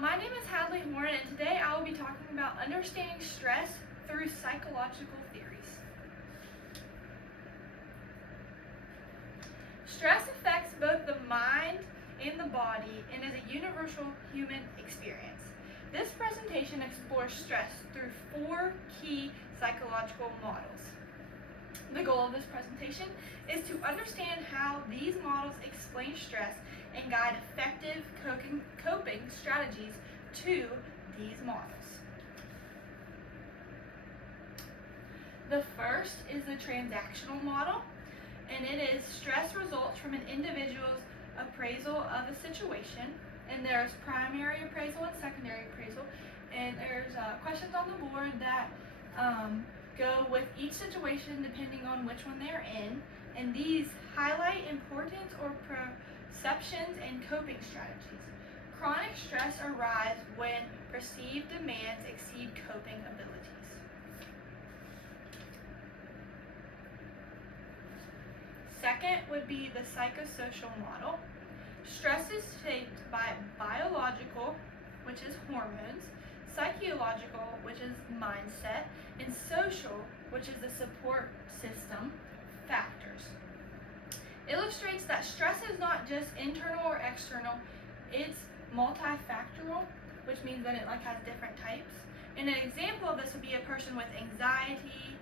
My name is Hadley Horn, and today I will be talking about understanding stress through psychological theories. Stress affects both the mind and the body and is a universal human experience. This presentation explores stress through 4 key psychological models. The goal of this presentation is to understand how these models explain stress and guide effective coping strategies to these models. The first is the transactional model, and it is stress results from an individual's appraisal of a situation, and there's primary appraisal and secondary appraisal, and there's questions on the board that go with each situation depending on which one they're in, and these highlight importance or perceptions and coping strategies. Chronic stress arises when perceived demands exceed coping abilities. Second would be the psychosocial model. Stress is shaped by biological, which is hormones, psychological, which is mindset, and social, which is the support system factors. Illustrates that stress is not just internal or external, it's multifactorial, which means that it has different types. And an example of this would be a person with anxiety,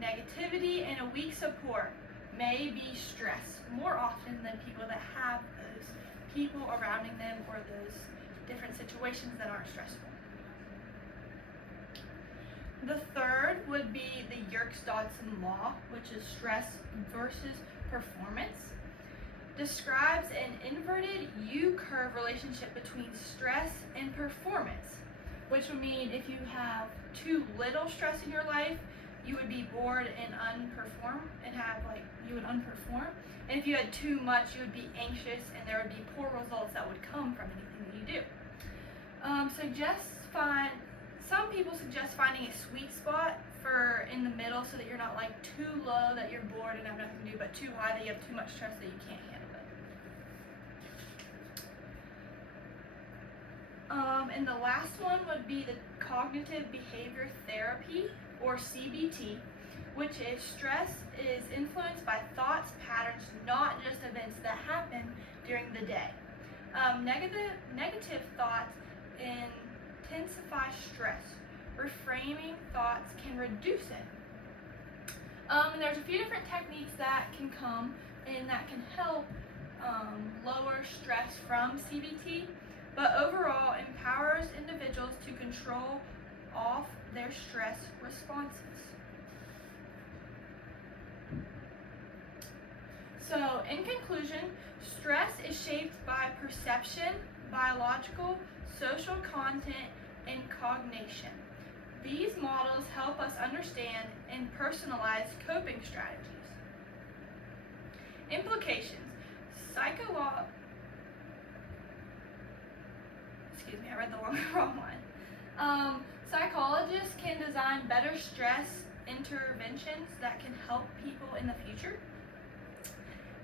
negativity, and a weak support may be stressed more often than people that have those people surrounding them or those different situations that aren't stressful. The third would be the Yerkes-Dodson law, which is stress versus performance. Describes an inverted U-curve relationship between stress and performance, which would mean if you have too little stress in your life, you would be bored and you would unperform. And if you had too much, you would be anxious and there would be poor results that would come from anything that you do. Some people suggest finding a sweet spot for in the middle so that you're not too low that you're bored and have nothing to do, but too high that you have too much stress that you can't handle it. And the last one would be the cognitive behavior therapy, or CBT, which is stress is influenced by thoughts, patterns, not just events that happen during the day. Negative thoughts intensify stress. Reframing thoughts can reduce it. And there's a few different techniques that can come and that can help lower stress from CBT, but overall empowers individuals to control off their stress responses. So, in conclusion, stress is shaped by perception, biological, social content, and cognition. These models help us understand and personalize coping strategies. Implications. I read the wrong one. Psychologists can design better stress interventions that can help people in the future.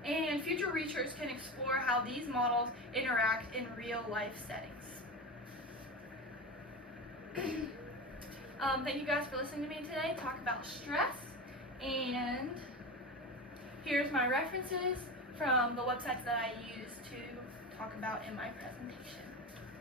And future researchers can explore how these models interact in real life settings. Thank you guys for listening to me today talk about stress, and here's my references from the websites that I use to talk about in my presentation.